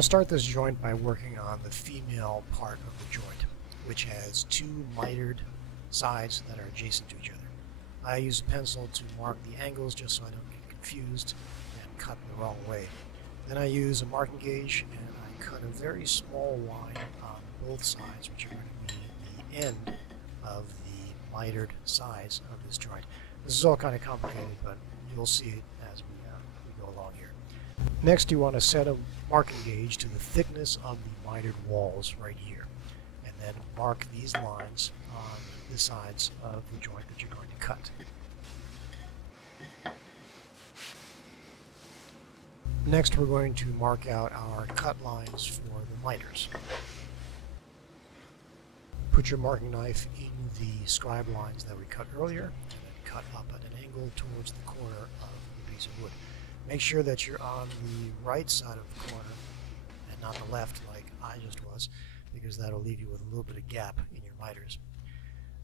to start this joint by working on the female part of the joint, which has two mitered sides that are adjacent to each other. I use a pencil to mark the angles just so I don't get confused and cut the wrong way. Then I use a marking gauge and I cut a very small line on both sides, which are going to be the end of the mitered sides of this joint. This is all kind of complicated, but you'll see it as we go along here. Next, you want to set a marking gauge to the thickness of the mitered walls right here, and then mark these lines on the sides of the joint that you're going to cut. Next, we're going to mark out our cut lines for the miters. Put your marking knife in the scribe lines that we cut earlier, and then cut up at an angle towards the corner of the piece of wood. Make sure that you're on the right side of the corner and not the left like I just was, because that'll leave you with a little bit of gap in your miters.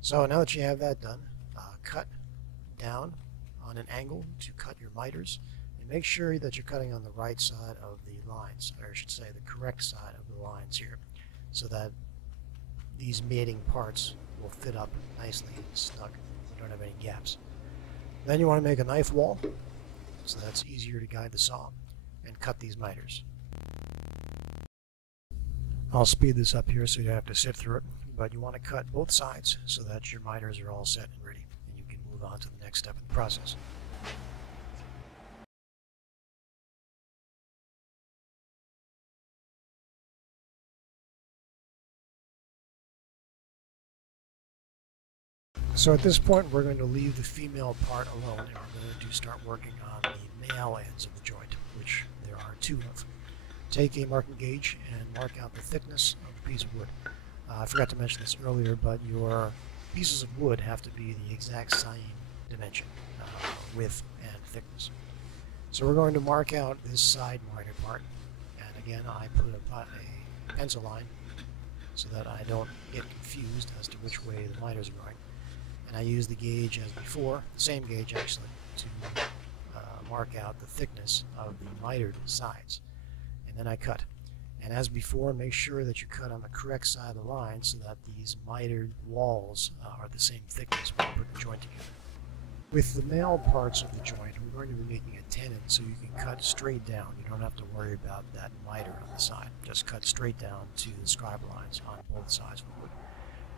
So now that you have that done, cut down on an angle to cut your miters, and make sure that you're cutting on the right side of the lines, or I should say the correct side of the lines here, so that these mating parts will fit up nicely and snug. You don't have any gaps. Then you want to make a knife wall, so that's easier to guide the saw, and cut these miters. I'll speed this up here so you don't have to sift through it, but you want to cut both sides so that your miters are all set and ready, and you can move on to the next step in the process. So at this point, we're going to leave the female part alone, and we're going to start working on the male ends of the joint, which there are two of. Take a marking gauge and mark out the thickness of the piece of wood. I forgot to mention this earlier, but your pieces of wood have to be the exact same dimension, width and thickness. So we're going to mark out this side mitered part, and again I put a pencil line so that I don't get confused as to which way the miters are going. And I use the gauge as before, the same gauge actually, to mark out the thickness of the mitered sides. And then I cut. And as before, make sure that you cut on the correct side of the line so that these mitered walls are the same thickness when you put the joint together. With the male parts of the joint, we're going to be making a tenon, so you can cut straight down. You don't have to worry about that miter on the side. Just cut straight down to the scribe lines on both sides of the wood.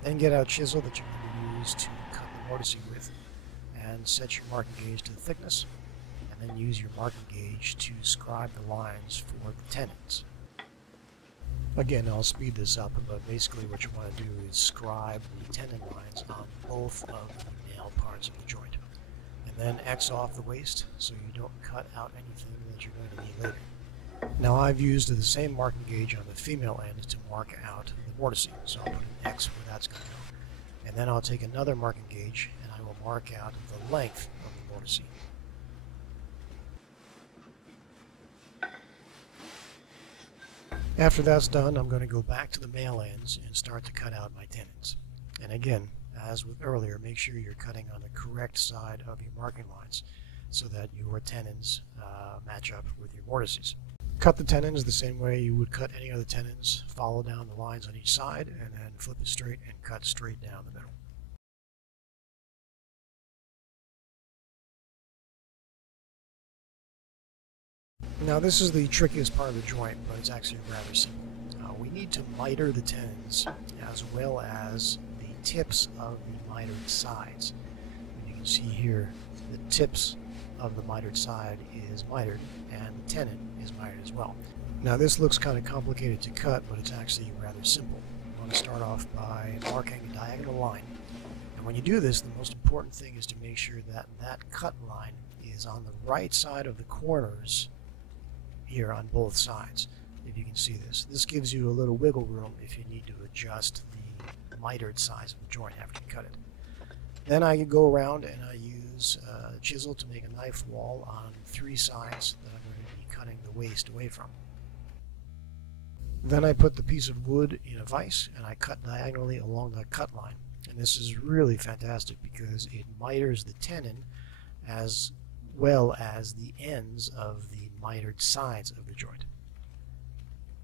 Then get out a chisel that you're going to use to cut the mortising with, and set your marking gauge to the thickness, and then use your marking gauge to scribe the lines for the tenons. Again, I'll speed this up, but basically what you want to do is scribe the tenon lines on both of the male parts of the joint, and then X off the waste so you don't cut out anything that you're going to need later. Now I've used the same marking gauge on the female end to mark out the mortising, so I'll put an X where that's going to go. And then I'll take another marking gauge and I will mark out the length of the mortising. After that's done, I'm going to go back to the male ends and start to cut out my tenons. And again, as with earlier, make sure you're cutting on the correct side of your marking lines so that your tenons match up with your mortises. Cut the tenons the same way you would cut any other tenons. Follow down the lines on each side and then flip it straight and cut straight down the middle. Now this is the trickiest part of the joint, but it's actually rather simple. We need to miter the tenons as well as the tips of the mitered sides. And you can see here the tips of the mitered side is mitered, and the tenon is mitered as well. Now this looks kind of complicated to cut, but it's actually rather simple. You want to start off by marking a diagonal line, and when you do this, the most important thing is to make sure that that cut line is on the right side of the corners here on both sides. If you can see this, this gives you a little wiggle room if you need to adjust the mitered size of the joint after you cut it. Then I go around and I use a chisel to make a knife wall on three sides that I'm going to be cutting the waste away from. Then I put the piece of wood in a vise and I cut diagonally along the cut line. And this is really fantastic because it miters the tenon as well as the ends of the mitered sides of the joint.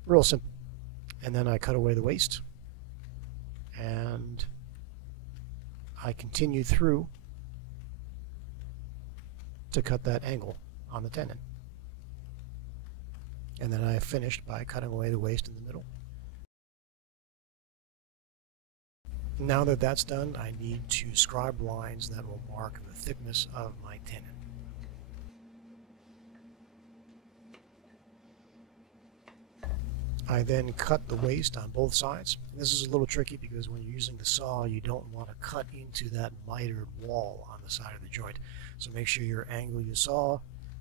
Real simple. And then I cut away the waste, and I continue through to cut that angle on the tenon. And then I finished by cutting away the waste in the middle. Now that that's done, I need to scribe lines that will mark the thickness of my tenon. I then cut the waste on both sides. This is a little tricky because when you're using the saw, you don't want to cut into that mitered wall on the side of the joint. So make sure you angle your saw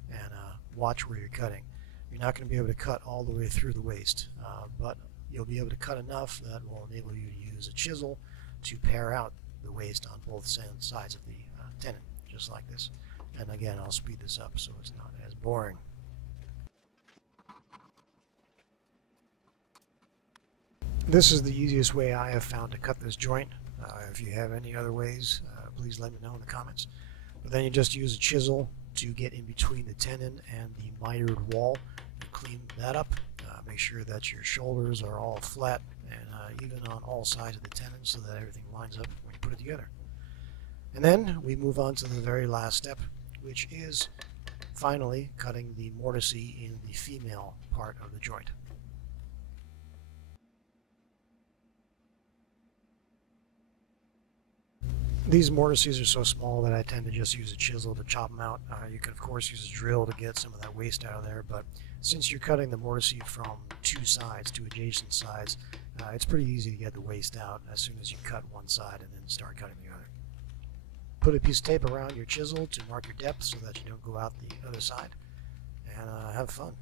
and watch where you're cutting. You're not going to be able to cut all the way through the waste, but you'll be able to cut enough that will enable you to use a chisel to pare out the waste on both sides of the tenon, just like this. And again, I'll speed this up so it's not as boring. This is the easiest way I have found to cut this joint. If you have any other ways, please let me know in the comments. But then you just use a chisel to get in between the tenon and the mitered wall and clean that up. Make sure that your shoulders are all flat and even on all sides of the tenon so that everything lines up when you put it together. And then we move on to the very last step, which is finally cutting the mortising in the female part of the joint. These mortises are so small that I tend to just use a chisel to chop them out. You can of course use a drill to get some of that waste out of there, but since you're cutting the mortise from two adjacent sides, it's pretty easy to get the waste out as soon as you cut one side and then start cutting the other. Put a piece of tape around your chisel to mark your depth so that you don't go out the other side, and have fun.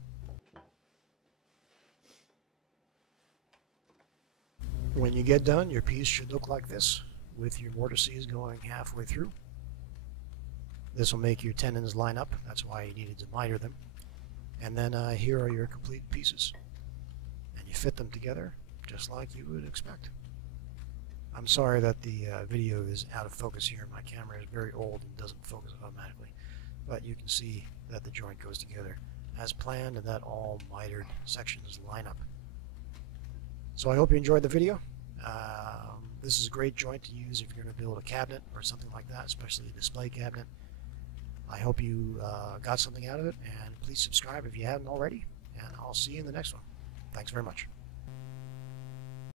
When you get done, your piece should look like this, with your mortises going halfway through. This will make your tenons line up. That's why you needed to miter them. And then here are your complete pieces. And you fit them together just like you would expect. I'm sorry that the video is out of focus here. My camera is very old and doesn't focus automatically. But you can see that the joint goes together as planned and that all mitered sections line up. So I hope you enjoyed the video. This is a great joint to use if you're going to build a cabinet or something like that, especially a display cabinet. I hope you got something out of it, and please subscribe if you haven't already, and I'll see you in the next one. Thanks very much.